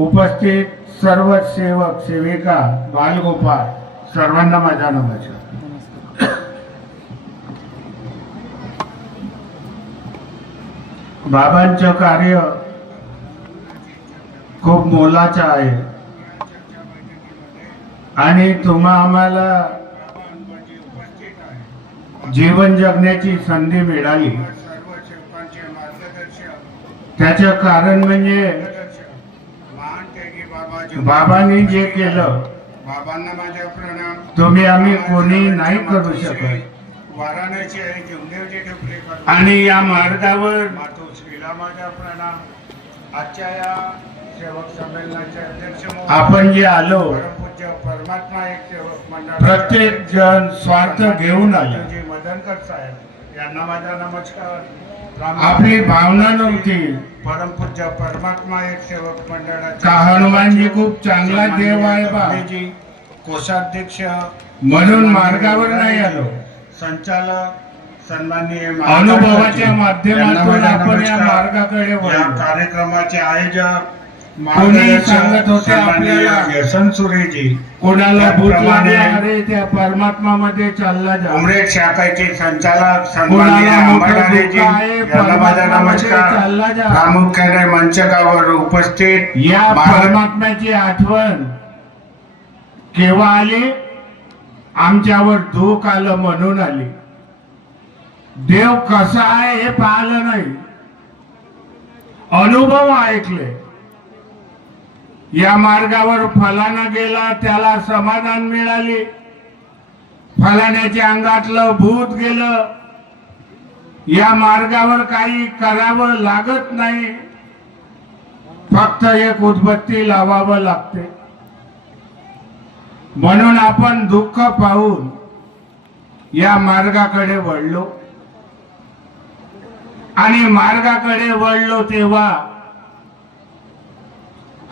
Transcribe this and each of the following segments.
उपस्थित सर्व सेवक सेविका बालगोपाळ सर्वांना माझा नमस्कार. बाबांचं कार्य खूप मोलाचं आहे. आणि तुम्हा आम्हाला जीवन जगण्याची संधी मिळाली. त्याचं कारण म्हणजे बाबांनी जे केलं बाबांना माझ्या प्रणाम. तुम्ही आम्ही कोणी नाही करू शकत. वाराणसी आणि जमदेवजी ठेपले आणि या मार्गावर मातोश्रीला माझा प्रणाम. आजच्या या सेवक संमेलनाचे अध्यक्ष आपण जे आलो परमपूज्य परमात्मा एक सेवक मंडळ. प्रत्येक जण स्वार्थ घेऊन आले. मदनकर साहेब यांना माझा नमस्कार. आपली भावना नव्हती. परमपूज्य परमात्मा एक सेवक मंडळाचे हनुमानजी खूप चांगला देव आहे बा. गांधीजी, कोषाध्यक्ष म्हणून मार्गावर नाही आलो. संचालक सन्माननीय अनुभवाच्या माध्यमातून आपण या. मार्गाकडे या कार्यक्रमाचे आयोजक कोणी सांगत होते आपल्याला. यशवंत सुरेजी कोणाला भूत लागले त्या परमात्मा मध्ये चालला जा. उमरेड शाखेचे संचालक चालला जा. प्रामुख्याने मंचकावर उपस्थित या परमात्म्याची आठवण केव्हा आली? आमच्यावर दुःख आलं म्हणून आली. देव कसा आहे हे पाहिलं नाही. अनुभव ऐकले. या मार्गावर फलाना गेला त्याला समाधान मिळाले. फलाण्याच्या अंगातलं भूत गेलं. या मार्गावर काही करावं लागत नाही. फक्त एक उदबत्ती लावावं लागते. म्हणून आपण दुःख पाहून या मार्गाकडे वळलो. आणि मार्गाकडे वळलो तेव्हा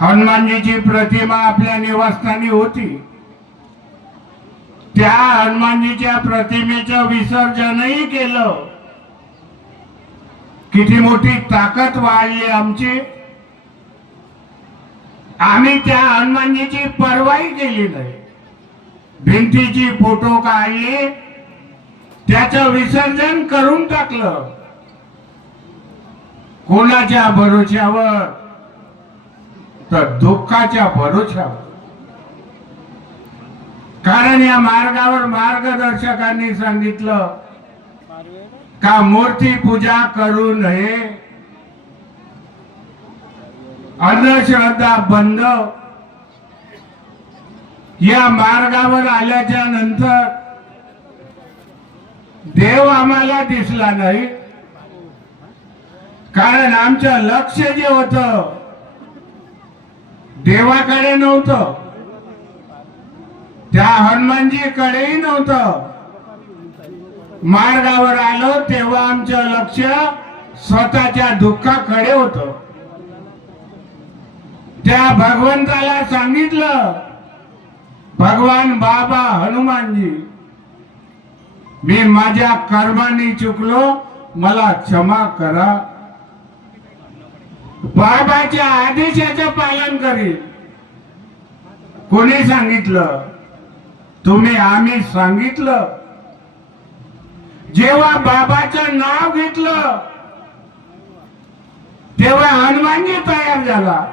हनुमानजीची प्रतिमा आपल्या निवासस्थानी होती. त्या हनुमानजीच्या प्रतिमेचं विसर्जनही केलं. किती मोठी ताकद वाढली आमची. आम्ही त्या हनुमानजीची परवाही केली नाही. भिंतीची फोटो काढली. त्याचं विसर्जन करून टाकलं. कोणाच्या भरोश्यावर? तर दुःखाच्या भरोश्यावर. कारण या मार्गावर मार्गदर्शकांनी सांगितलं का मूर्ती पूजा करू नये. अंधश्रद्धा बंद. या मार्गावर आल्याच्यानंतर देव आम्हाला दिसला नाही. कारण आमचं लक्ष जे होत देवाकडे नव्हतं. त्या हनुमानजीकडेही नव्हतं. मार्गावर आलो तेव्हा आमचं लक्ष स्वतःच्या दुःखाकडे होत. त्या भगवंताला सांगितलं भगवान बाबा हनुमानजी मी माझ्या कर्माने चुकलो मला क्षमा करा. बाबाच्या आदेशाचं पालन करील कोणी सांगितलं? तुम्ही आम्ही सांगितलं. जेव्हा बाबाचं नाव घेतलं तेव्हा हनुमानजी तयार झाला.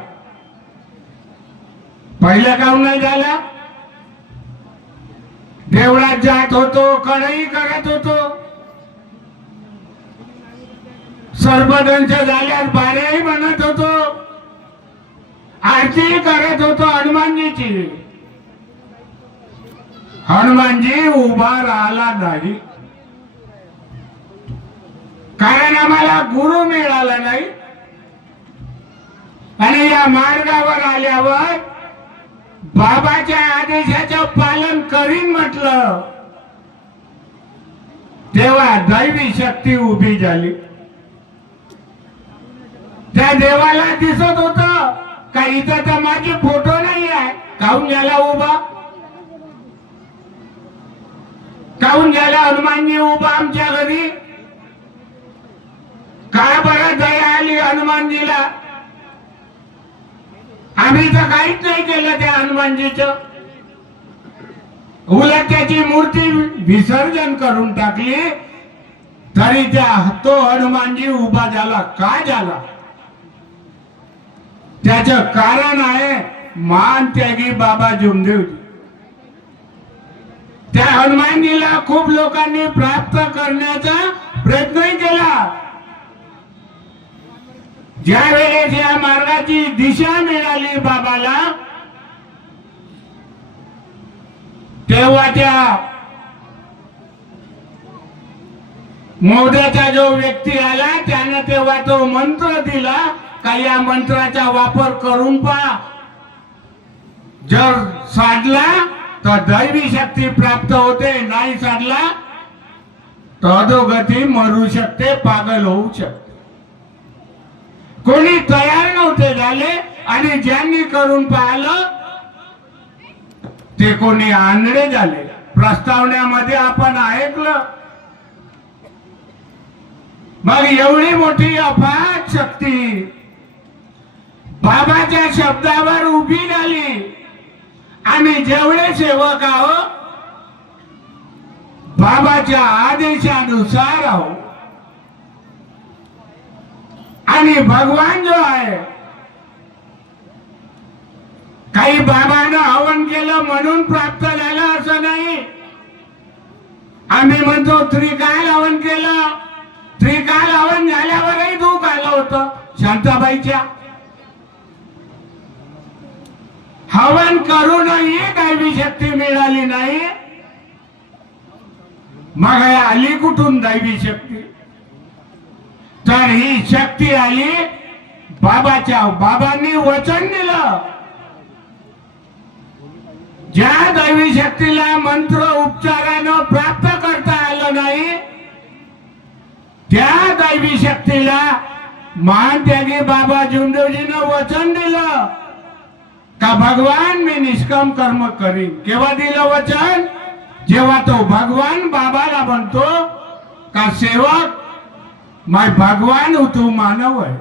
पहिलं काऊन नाही झाला. देवळात जात होतो कढई करत होतो. सर्वदंश झाल्यास बारेही म्हणत होतो. आरती करत होतो हनुमानजीची. हनुमानजी उभा राहिला नाही. कारण आम्हाला गुरु मिळाला नाही. आणि या मार्गावर आल्यावर बाबाच्या आदेशाचं पालन करीन म्हटलं. तेव्हा दैवी शक्ती उभी झाली. त्या देवाला दिसत होत का इथं तर माझे फोटो नाही आहे काहून गेला उभा? काहून गेला हनुमानजी उभा आमच्या घरी? काय बरं दया आली हनुमानजीला? आम्ही तर काहीच नाही केलं त्या हनुमानजीचं. उलट त्याची मूर्ती विसर्जन करून टाकली. तरी त्या तो हनुमानजी उभा झाला. का झाला? त्याच कारण आहे मान त्यागी बाबा जुमदेवजी त्या हनुमानजीला खूप लोकांनी प्राप्त करण्याचा प्रयत्नही केला. ज्या वेळेस या मार्गाची दिशा मिळाली बाबाला तेव्हा त्या मोद्याचा जो व्यक्ती आला त्यानं तेव्हा तो मंत्र दिला का या मंत्राचा वापर करून पहा जर साधला तर दैवी शक्ती प्राप्त होते नाही साधला तर अधोगती मरू शकते पागल होऊ शकते. कोणी तयार नव्हते झाले आणि ज्यांनी करून पाहिलं ते कोणी आंधळे झाले. प्रस्तावण्यामध्ये आपण ऐकलं. मग एवढी मोठी अफाट शक्ती बाबाच्या शब्दावर उभी झाली आणि जेवढे सेवक आहो बाबाच्या आदेशानुसार आहो. आणि भगवान जो आहे काही बाबानं हवन केलं म्हणून प्राप्त झालं असं नाही. आम्ही म्हणतो त्रिकाल हवन केलं. त्रिकाल हवन झाल्यावरही दुःख आलं होतं. शांताबाईच्या हवन करूनही दैवी शक्ती मिळाली नाही. मग आली कुठून दैवी शक्ती? तर ही शक्ती आली बाबाच्या बाबांनी वचन दिलं. ज्या दैवी शक्तीला मंत्र उपचारानं प्राप्त करता आलं नाही त्या दैवी शक्तीला महान त्यागी बाबा जुमदेवजीनं वचन दिलं. का भगवान मी निष्काम कर्म करीन? केव्हा दिलं वचन? जेव्हा तो भगवान बाबाला म्हणतो का सेवक माय भगवान हूं तू मानव है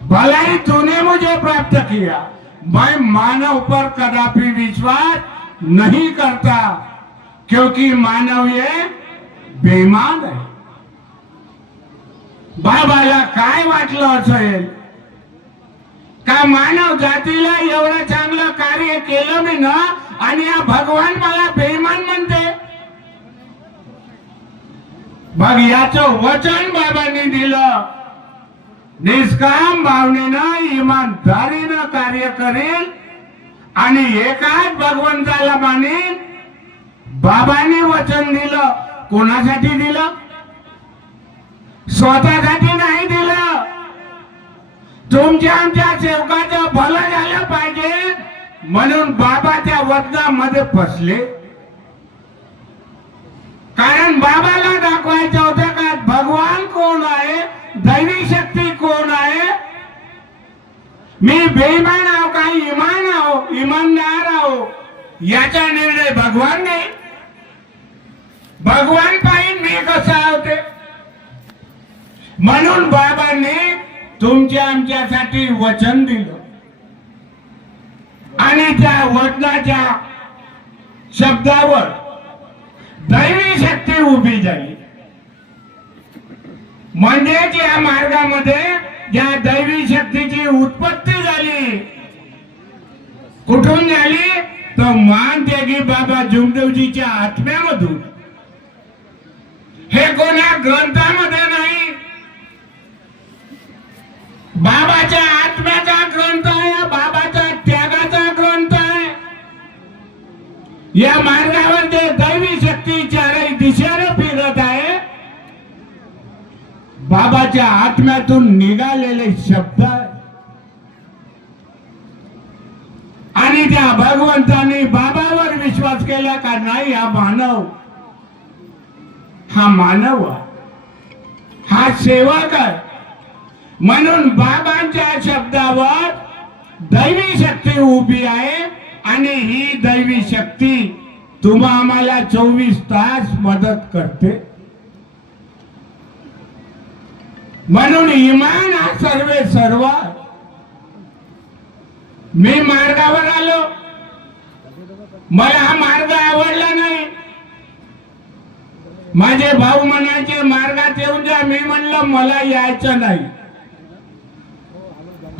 भलाई तूने मुझे प्राप्त किया. मैं मानव पर कदापि विश्वास नहीं करता क्योंकि मानव ये बेमान है बाबाला काय वाटलं असेल? का मानव जातीला एवढं चांगलं कार्य केलं मी ना? आणि हा भगवान मला बेमान म्हणते? मग याच वचन बाबांनी दिलं. निष्काम भावनेनं इमानदारीनं कार्य करेल. आणि एकाच भगवंताला मानेल बाबांनी वचन दिलं. कोणासाठी दिलं? स्वतःसाठी नाही दिलं. तुमच्या आमच्या सेवकाचं भलं झालं पाहिजे म्हणून बाबाच्या वजनामध्ये फसले. कारण बाबाला दाखवायचं होतं का भगवान कोण आहे? दैवी शक्ती कोण आहे? मी बेमान आहो काही इमान आहो? इमानदार आहो? याचा निर्णय भगवान नाही भगवान पाहिजे मी कसा होते म्हणून बाबांनी तुमच्या आमच्यासाठी वचन दिलं. आणि त्या वचनाच्या शब्दावर दैवी शक्ती उभी झाली. म्हणजेच या मार्गामध्ये ज्या दैवी शक्तीची उत्पत्ती झाली. कुठून झाली? तर मान त्यागी बाबा जुमदेवजीच्या आत्म्यामधून. हे कोणा ग्रंथामध्ये नाही बाबाच्या आत्म्याचा ग्रंथ आहे बाबाच्या त्यागाचा ग्रंथ आहे. या मार्गावर ते दैवी शक्ती चारही दिशेने फिरत आहे बाबाच्या आत्म्यातून निघालेले शब्द आणि त्या भगवंतांनी बाबावर विश्वास केला का नाही हा मानव हा मानव हा सेवक आहे. म्हणून बाबांच्या शब्दावर दैवी शक्ती उभी आहे आणि ही दैवी शक्ती तुम्हा आम्हाला चोवीस तास मदत करते. म्हणून इमान हा सर्वे सर्व. मी मार्गावर आलो. मला हा मार्ग आवडला नाही. माझे भाऊ म्हणायचे मार्गात येऊन जा. मी म्हणलं मला यायचं नाही.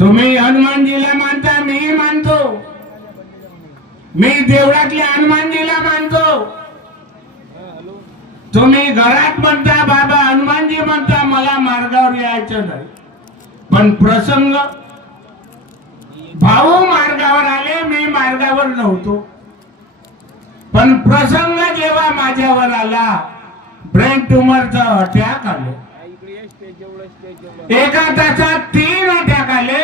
तुम्ही हनुमानजीला मानता मी मानतो. मी देवळातल्या हनुमानजीला मानतो. तुम्ही घरात म्हणता बाबा हनुमानजी म्हणता मला मार्गावर यायचं नाही. पण प्रसंग भाऊ मार्गावर आले मी मार्गावर नव्हतो. पण प्रसंग जेव्हा माझ्यावर आला ब्रेन ट्युमरचा अटॅक आले. एका तासात तीन अटॅक आले?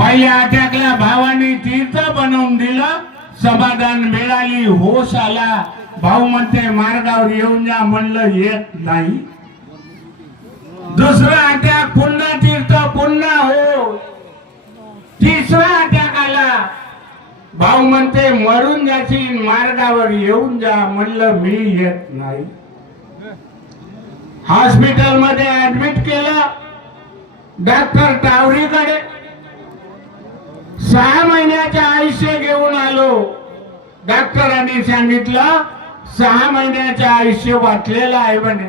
पहिल्या अटॅकला भावाने तीर्थ बनवून दिलं. समाधान मिळाली होश आला. भाऊ म्हणते मार्गावर येऊन जा म्हणलं येत नाही. दुसरा अटॅक पुन्हा तीर्थ पुन्हा हो. तिसरा अटॅक आला. भाऊ म्हणते मरून जाशील मार्गावर येऊन जा म्हणलं मी येत नाही. हॉस्पिटलमध्ये ऍडमिट केलं. डॉक्टर टावरीकडे. सहा महिन्याचे आयुष्य घेऊन आलो. डॉक्टरांनी सांगितलं सहा महिन्याचे आयुष्य वाचलेलं आहे म्हणे.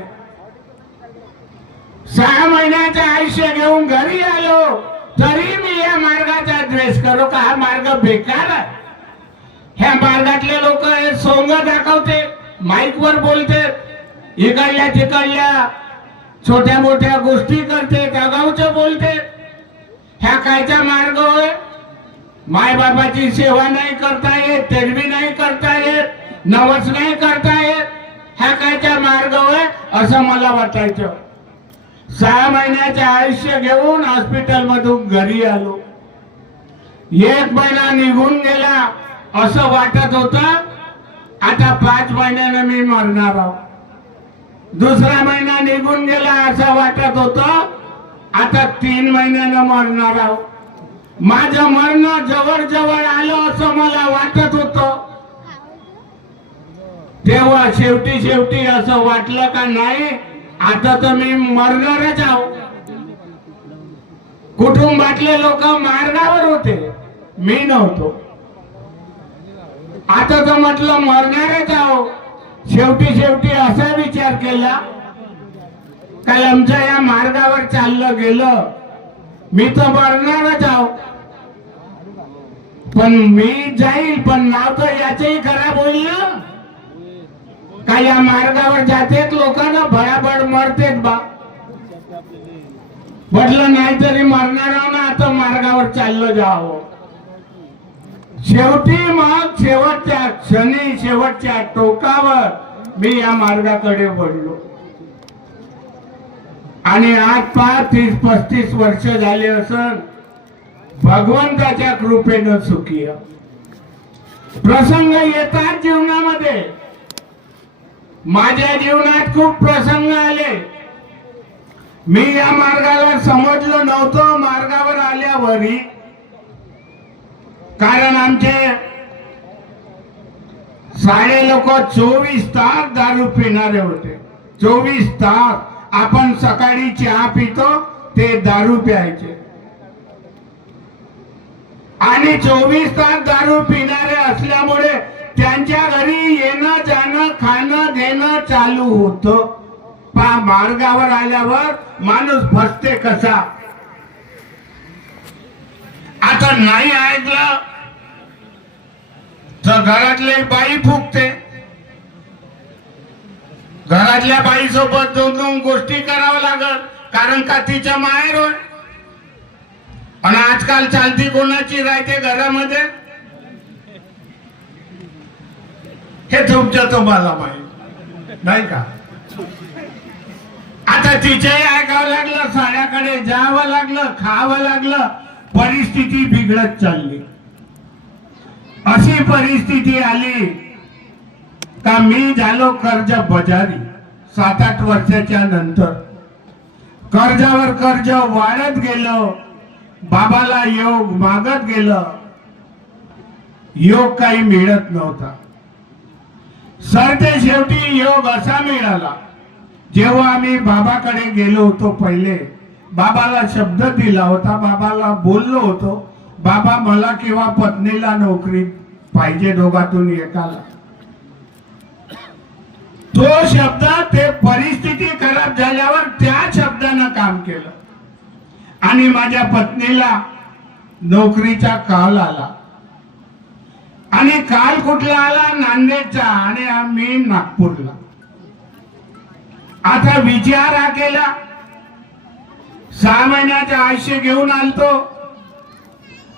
सहा महिन्याचे आयुष्य घेऊन घरी आलो. तरी मी या मार्गाचा द्वेष करू का? हा मार्ग बेकार आहे. ह्या मार्गातले लोक सोंग दाखवते माईक वर बोलते. इकडल्या तिकडल्या छोट्या मोठ्या गोष्टी करते गावचं बोलते. ह्या कायचा मार्ग होय? मायबापाची सेवा नाही करता येत तेरवी नाही करता येत नवस नाही करता येत. ह्या कायचा मार्ग होय? असं मला वाटायचं. सहा महिन्याचे आयुष्य घेऊन हॉस्पिटल मधून घरी आलो. एक महिना निघून गेला असं वाटत होत आता पाच महिन्यानं मी मरणार आहोत दुसरा महिना निघून गेला असं वाटत होत. आता तीन महिन्यानं मरणार आहोत माझं मरण जवळ जवळ आलं असं मला वाटत होत. तेव्हा शेवटी शेवटी असं वाटलं का नाही आता तर मी मरणारच आहो. कुटुंबातले लोक मार्गावर होते. मी नव्हतो. आता तर म्हटलं मरणारच आहो. शेवटी शेवटी असा विचार केला काय आमच्या या मार्गावर चाललं गेलं? मी तर मरणारच आहो. पण मी जाईल पण नाव तर याचही खराब होईल ना का या मार्गावर जातेत लोकांना भयाभड मरतेत बा. म्हटलं नाहीतरी मरणार आहो ना आता मार्गावर चाललं जावं. शेवटी मग शेवटच्या क्षणी शेवटच्या टोकावर मी या मार्गाकडे वळलो. आणि आज पाच तीस पस्तीस वर्ष झाले असन भगवंताच्या कृपेनं सुखी. आहे. प्रसंग येतात जीवनामध्ये. माझ्या जीवनात खूप प्रसंग आले. मी या मार्गाला समजलो नव्हतो मार्गावर आल्यावरही कारण आमचे साडे लोक चोवीस तास दारू पिणारे होते. चोवीस तास आपण सकाळी चहा पितो ते दारू प्यायचे. आणि चोवीस तास दारू पिणारे असल्यामुळे त्यांच्या घरी येणं जाणं खाणं देणं चालू होत. पा मार्गावर आल्यावर माणूस फसते कसा? आता नाही ऐकलं तर घरातले बाई फुकते घरातल्या बाई सोबत दोन दोन गोष्टी करावं लागत कारण का तिच्या माहेर होय? आणि आजकाल चालती कोणाची राहते घरामध्ये? हे तुमच्या तुम्हाला माहीत नाही का? आता तिच्याही ऐकावं लागलं साड्याकडे जावं लागलं खावं लागलं. परिस्थिती बिघडत चालली. अशी परिस्थिती आली का मी झालो कर्ज बजारी सात आठ वर्षाच्या नंतर. कर्जावर कर्ज वाढत गेलं बाबाला योग मागत गेलं. योग काही मिळत नव्हता. सरते शेवटी योग असा मिळाला. जेव्हा आम्ही बाबाकडे गेलो होतो पहिले बाबाला शब्द दिला होता बाबाला बोललो होतो बाबा मला किंवा पत्नीला नोकरी पाहिजे दोघातून एकाला? तो शब्द ते परिस्थिती खराब झाल्यावर त्या शब्दानं काम केलं. आणि माझ्या पत्नीला नोकरीचा काल आला. आणि काल कुठला आला? नांदेडचा. आणि आम्ही नागपूरला. आता विचार हा केला सहा महिन्याचे आयुष्य घेऊन आलतो.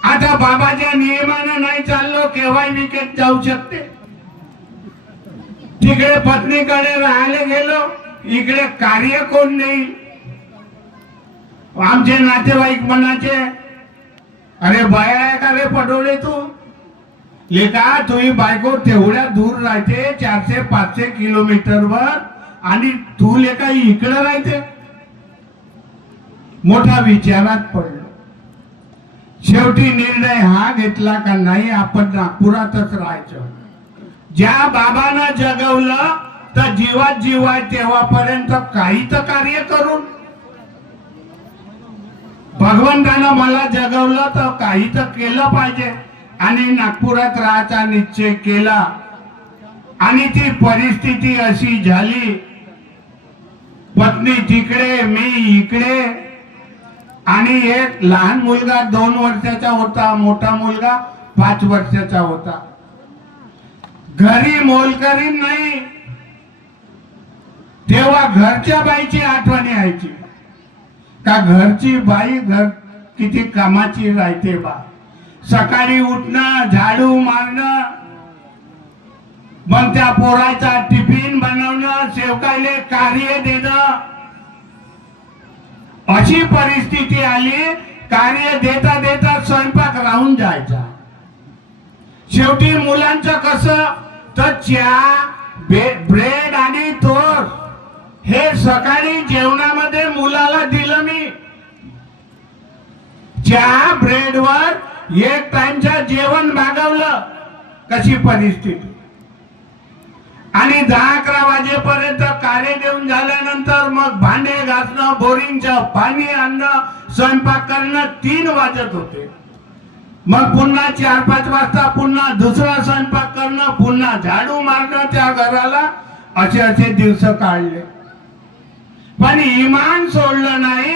आता बाबाच्या नियमानं नाही चाललो केव्हाही विकेट जाऊ शकते. तिकडे पत्नीकडे राहायला गेलो इकडे कार्य कोण नाही आमचे नातेवाईक म्हणाचे अरे बाया का रे पडवले तू? लेका तुही बायको तेवढ्या दूर राहते चारशे पाचशे किलोमीटरवर आणि तू लेका इकडे राहते. मोठा विचारात पडलो. शेवटी निर्णय हा घेतला का नाही आपण नागपुरातच राहायचं. ज्या बाबानं जगवलं तर जीवात जीवाय तेव्हापर्यंत काही तर कार्य करून. भगवंतानं मला जगवलं तर काही तर केलं पाहिजे. आणि नागपुरात राहायचा निश्चय केला. आणि ती परिस्थिती अशी झाली. पत्नी तिकडे मी इकडे. आणि एक लहान मुलगा दोन वर्षाचा होता मोठा मुलगा पाच वर्षाचा होता. घरी मोलकरी नाही. तेव्हा घरच्या बाईची आठवण यायची. का घरची बाई घर किती कामाची राहते बा. सकाळी उठणं झाडू मारणं मग त्या पोराचा टिफिन बनवणं शेवकायले कार्य देणं. अशी परिस्थिती आली कार्य देता देता स्वयंपाक राहून जायचा. शेवटी मुलांचं कसं? तर चहा ब्रेड आणि तोर हे सकाळी जेवणामध्ये मुलाला दिलं मी. चहा ब्रेडवर एक टाइमचं जेवण मागवलं. कशी परिस्थिती? आणि दहा अकरा वाजेपर्यंत कार्य देऊन झाल्यानंतर मग भांडे घासणं बोरिंगचं पाणी आणणं स्वयंपाक करणं तीन वाजत होते. मग पुन्हा चार पाच वाजता पुन्हा दुसरा स्वयंपाक करणं पुन्हा झाडू मारणं त्या घराला. असे असे दिवस काढले. पण इमान सोडलं नाही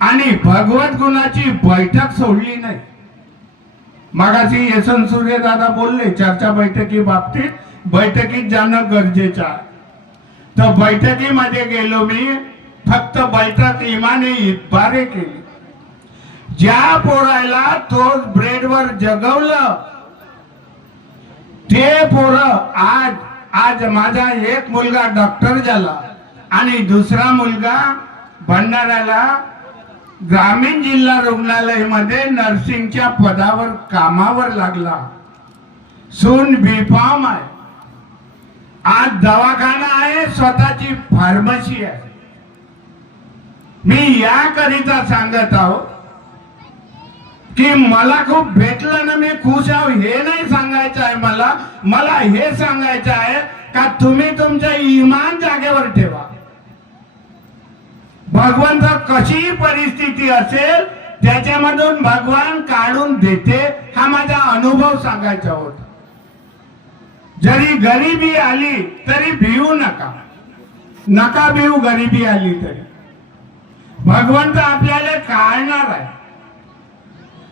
आणि भगवत गुणाची बैठक सोडली नाही. मगाशी यशन सूर्य दादा बोलले चर्चा बैठकी बाबतीत बैठकीत जाणं गरजेचं आहे. तर बैठकीमध्ये गेलो मी फक्त बैठक इमाने इतबारे केली. ज्या पोराला तो ब्रेडवर जगवलं ते पोरं आज आज माझा एक मुलगा डॉक्टर झाला आणि दुसरा मुलगा भंडाऱ्याला ग्रामीण जिल्हा रुग्णालयामध्ये नर्सिंगच्या पदावर कामावर लागला. सून बी फॉर्म आहे. आज दवाखाना आहे स्वतःची फार्मसी आहे. मी याकरिता सांगत आहो की मला खूप भेटलं ना मी खुश आहो हे नाही सांगायचं आहे मला मला हे सांगायचं आहे का तुम्ही तुमच्या इमान जागेवर ठेवा. भगवंत कशीही परिस्थिती असेल त्याच्यामधून भगवान काढून देते हा माझा अनुभव सांगायचा होता. जरी गरिबी आली तरी भिवू नका. नका भिवू गरिबी आली तरी. भगवंत आपल्याला काढणार आहे.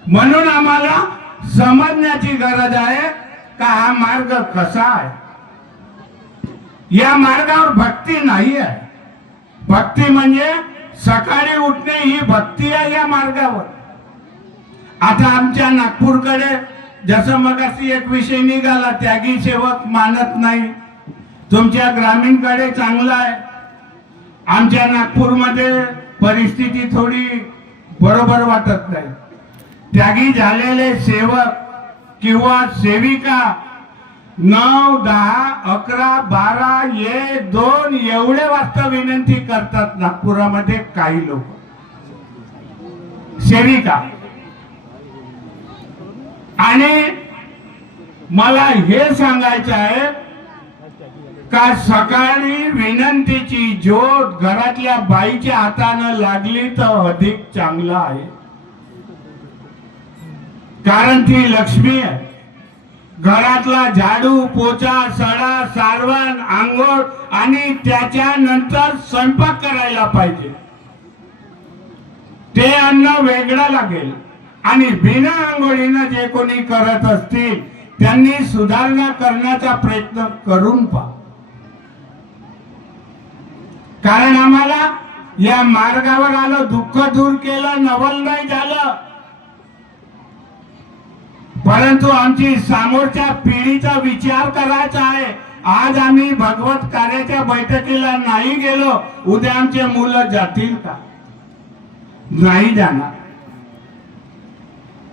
म्हणून आम्हाला समजण्याची गरज आहे का हा मार्ग कसा आहे? या मार्गावर भक्ती नाही आहे. भक्ती म्हणजे सकाळी उठणे ही भक्ती आहे या मार्गावर. आता आमच्या नागपूरकडे जसं मगाशी एक विषय निघाला त्यागी सेवक मानत नाही. तुमच्या ग्रामीणकडे चांगला आहे. आमच्या नागपूरमध्ये परिस्थिती थोडी बरोबर वाटत नाही. त्यागी झालेले सेवक किंवा सेविका नऊ दहा अकरा बारा एक दोन एवढे वाजता विनंती करतात नागपुरामध्ये काही लोक. सेविका. आणि मला हे सांगायचं आहे का सकाळी विनंतीची ज्योत घरातल्या बाईच्या हातानं लागली तर अधिक चांगलं आहे. कारण ती लक्ष्मी आहे. घरातला झाडू पोचा सडा सारवण आंघोळ आणि त्याच्यानंतर स्वयंपाक करायला पाहिजे. ते अन्न वेगळं लागेल. आणि बिना आंघोळीनं जे कोणी करत असतील त्यांनी सुधारणा करण्याचा प्रयत्न करून पहा. कारण आम्हाला या मार्गावर आलो दुःख दूर केलं नवल नाही झालं. परंतु आमची समोरच्या पिढीचा विचार करायचा आहे. आज आम्ही भगवत कार्याच्या बैठकीला नाही गेलो. उद्या आमचे मुलं जातील का? नाही जाणार.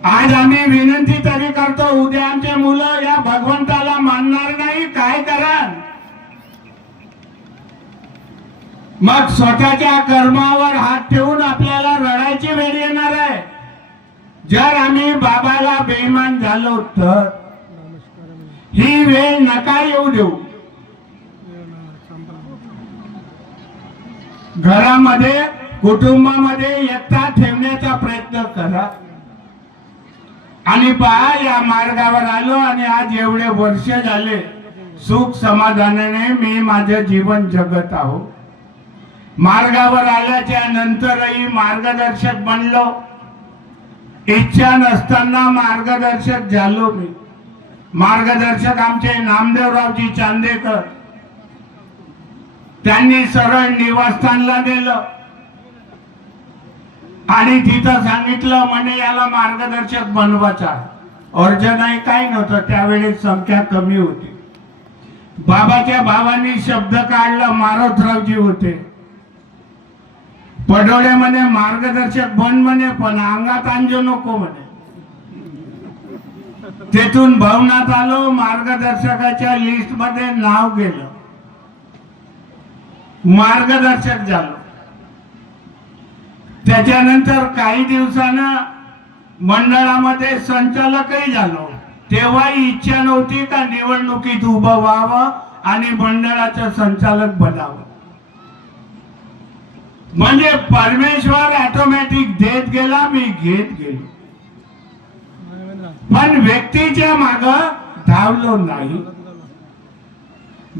आज आम्ही विनंती तरी करतो उद्या आमचे मुलं या भगवंताला मानणार नाही. काय करा मग स्वतःच्या कर्मावर हात ठेवून आपल्याला रडायची वेळ येणार आहे. जर आम्ही बाबाला बेईमान झालो तर? ही वेळ नका येऊ देऊ. घरामध्ये कुटुंबामध्ये एकता ठेवण्याचा प्रयत्न करा. आणि पहा या मार्गावर आलो आणि आज एवढे वर्ष झाले सुख समाधानाने मी माझं जीवन जगत आहो. मार्गावर आल्याच्या नंतरही मार्गदर्शक बनलो. इच्छा नसताना मार्गदर्शक झालो मी. मार्गदर्शक आमचे नामदेवरावजी चांदेकर. त्यांनी सरळ निवासस्थानला नेलं. आणि तिथं सांगितलं म्हणे याला मार्गदर्शक बनवायचा. अर्ज नाही काही नव्हतं त्यावेळी संख्या कमी होती. बाबाच्या भावानी शब्द काढला मारोतरावजी होते. पडोळे म्हणे मार्गदर्शक बन म्हणे पण अंगात आणजो नको म्हणे. तेथून भवनात आलो मार्गदर्शकाच्या लिस्टमध्ये नाव गेलं. मार्गदर्शक झालो. त्याच्यानंतर काही दिवसानं मंडळामध्ये संचालकही झालो. तेव्हाही इच्छा नव्हती का निवडणुकीत उभं व्हावं आणि मंडळाचं संचालक बनावं. म्हणजे परमेश्वर ऑटोमॅटिक देत गेला मी घेत गेलो. पण व्यक्तीच्या माग धावलो नाही.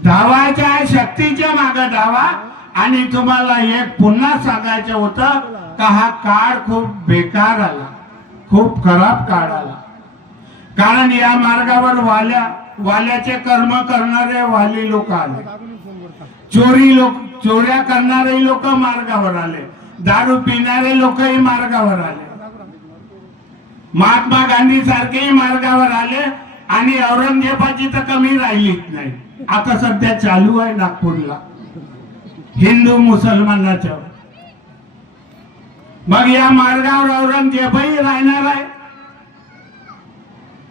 धावायच्या शक्तीच्या माग धावा आणि तुम्हाला एक पुन्हा सांगायचं होतं का हा काळ खूप बेकार आला खूप खराब काळ आला. कारण या मार्गावर वाल्या वाल्याचे कर्म करणारे वाली लोक आले. चोरी लोक चोऱ्या करणारे लोक मार्गावर आले. दारू पिणारे लोकही मार्गावर आले. महात्मा गांधी सारखेही मार्गावर आले आणि औरंगजेबाची तर कमी राहिलीच नाही. आता सध्या चालू आहे नागपूरला. हिंदू मुसलमानाच्या मग या मार्गावर औरंगजेबही राहणार आहे.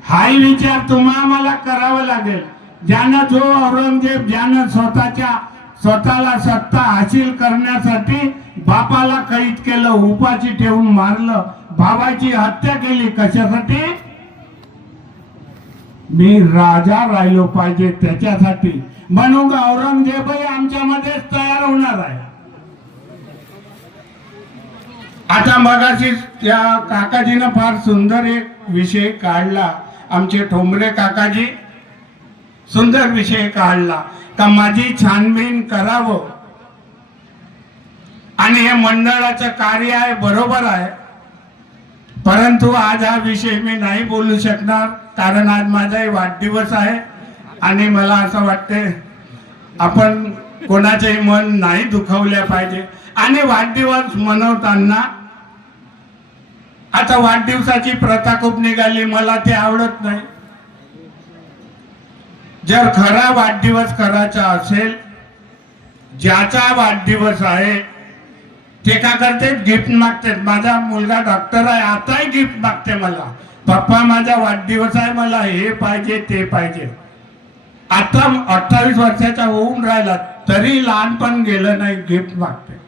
हाही विचार तुम्हा मला करावा लागेल. ज्यानं जो औरंगजेब ज्यानं स्वतःच्या स्वतःला सत्ता हासिल करण्यासाठी बापाला कैद केलं उपाशी ठेवून मारलं भावाची हत्या केली कशासाठी? मी राजा राहिलो पाहिजे त्याच्यासाठी. म्हणून औरंगजेबही आमच्यामध्येच तयार होणार आहे. आता मगाशी त्या काकाजीनं फार सुंदर एक विषय काढला. आमचे ठोंबरे काकाजी सुंदर विषय काढला. का माझी छानबीन करावं? आणि हे मंडळाचं कार्य आहे बरोबर आहे. परंतु आज हा विषय मी नाही बोलू शकणार कारण आज माझाही वाढदिवस आहे. आणि मला असं वाटते आपण कोणाचेही मन नाही दुखवल्या पाहिजे. आणि वाढदिवस मनवताना आता वाढदिवसाची प्रथा खूप निघाली मला ते आवडत नाही. जर खरा वाढदिवस करायचा असेल ज्याचा वाढदिवस आहे ते का करते? गिफ्ट मागते. माझा मुलगा डॉक्टर आहे आताही गिफ्ट मागते मला. पप्पा माझा वाढदिवस आहे मला हे पाहिजे ते पाहिजे. आता अठ्ठावीस वर्षाचा होऊन राहिला तरी लहानपण गेलं नाही गिफ्ट मागते.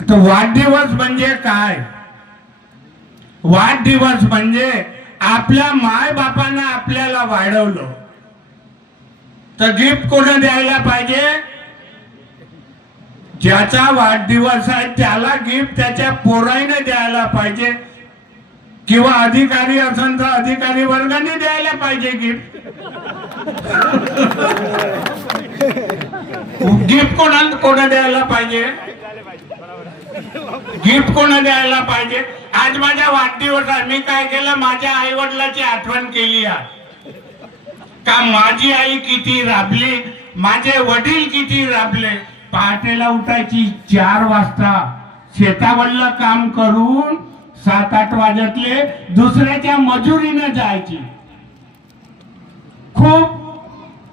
तर वाढदिवस म्हणजे काय? वाढदिवस म्हणजे आपल्या माय बापानं आपल्याला वाढवलं. तर गिफ्ट कोण द्यायला पाहिजे? ज्याचा वाढदिवस आहे त्याला गिफ्ट त्याच्या पोराईने द्यायला पाहिजे. किंवा अधिकारी असेल तर अधिकारी वर्गाने द्यायला पाहिजे गिफ्ट गिफ्ट कोणा कोणा द्यायला पाहिजे? गिफ्ट कोणा द्यायला पाहिजे? आज माझ्या वाढदिवस आहे मी काय केलं? माझ्या आई वडिलाची आठवण केली का माझी आई किती राबली? माझे वडील किती राबले? पहाटेला उठायची चार वाजता. शेतावरलं काम करून सात आठ वाजतले दुसऱ्याच्या मजुरीनं जायची. खूप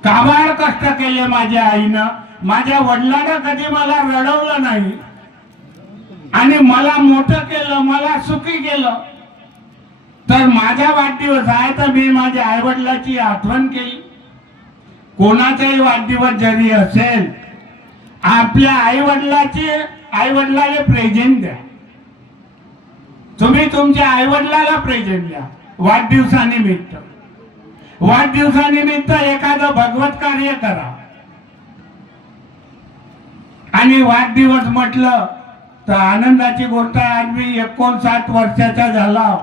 काबाड कष्ट केले माझ्या आईनं. माझ्या वडिलानं कधी मला रडवलं नाही. आणि मला मोठं केलं मला सुखी केलं. तर माझा वाढदिवस आहे तर मी माझ्या आईवडिलाची आठवण केली. कोणाचाही वाढदिवस जरी असेल आपल्या आईवडिलाची वडिलाची प्रेझेंट द्या. तुम्ही तुमच्या आईवडिलाला प्रेझेंट द्या वाढदिवसानिमित्त. वाढदिवसानिमित्त एखादं भगवत कार्य करा. आणि वाढदिवस म्हटलं तर आनंदाची गोष्ट आहे आज मी एकोणसाठ वर्षाचा झाला.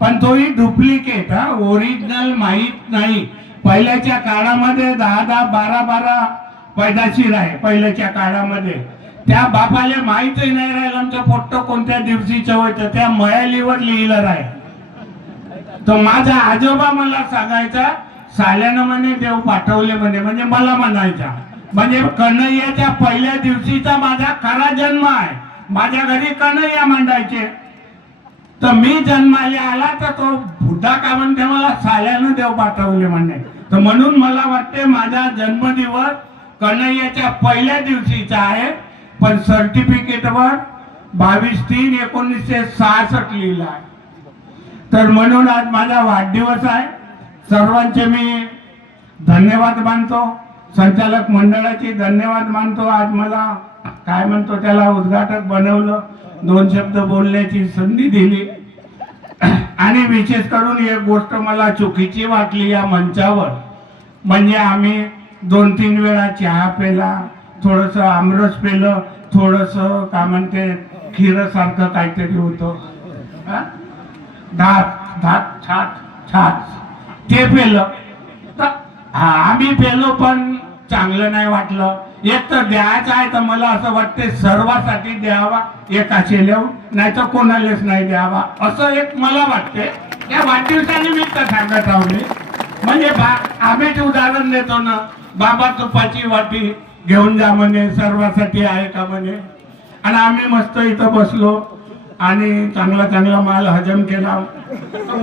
पण तोही डुप्लिकेट हा ओरिजिनल माहीत नाही. पहिल्याच्या काळामध्ये दहा दहा बारा बारा पैदाशीर आहे पहिल्याच्या काळामध्ये. त्या बापाला माहीतही नाही राहिलं आमचं फोटो कोणत्या दिवशीच होतं. त्या मयालीवर लिहिलं आहे तर माझा आजोबा मला सांगायचा साल्यानं म्हणे देव पाठवले म्हणे म्हणजे मला म्हणायचा. म्हणजे कन्हैयाच्या पहिल्या दिवशीचा माझा खरा जन्म आहे. माझ्या घरी कन्हैया मांडायचे. तर मी जन्माला आला तर तो बुद्धा का म्हणते मला साल्यानं देव पाठवले म्हणणे तर म्हणून मला वाटते माझा जन्मदिवस कन्हैयाच्या पहिल्या दिवशीचा आहे. पण सर्टिफिकेटवर बावीस तीन एकोणीसशे सहासष्ट लिहिलं आहे. तर म्हणून आज माझा वाढदिवस आहे. सर्वांचे मी धन्यवाद मानतो. संचालक मंडळाची धन्यवाद मानतो. आज मला काय म्हणतो त्याला उद्घाटक बनवलं दोन शब्द बोलण्याची संधी दिली. आणि विशेष करून एक गोष्ट मला चुकीची वाटली या मंचावर. म्हणजे आम्ही दोन तीन वेळा चहा पेला थोडस आमरस पेलं थोडस काय म्हणते खीरसारखं काहीतरी होतं. धात दात छात छात. ते पेलं. तर हा आम्ही पेलो पण चांगलं नाही वाटलं. एक तर द्यायचं आहे तर मला असं वाटते सर्वासाठी द्यावा एक असेल्यावर नाही तर कोणालाच नाही द्यावा. असं एक मला वाटते. या वाढदिवसानिमित्त सांगत आहो मी. म्हणजे बा आम्हीच उदाहरण देतो ना बाबा तुपाची वाटी घेऊन जा म्हणे सर्वासाठी आहे का म्हणे? आणि आम्ही मस्त इथं बसलो आणि चांगला चांगला माल हजम केला.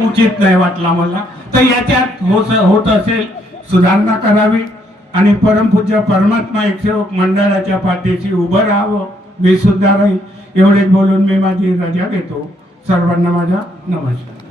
उचित नाही वाटला मला. तर याच्यात होत होत असेल सुधारणा करावी. आणि परमपूज्य परमात्मा एक सेवक मंडळाच्या पाठीशी उभं राहावं. मी सुद्धा राहील एवढेच बोलून मी माझी रजा घेतो. सर्वांना माझा नमस्कार.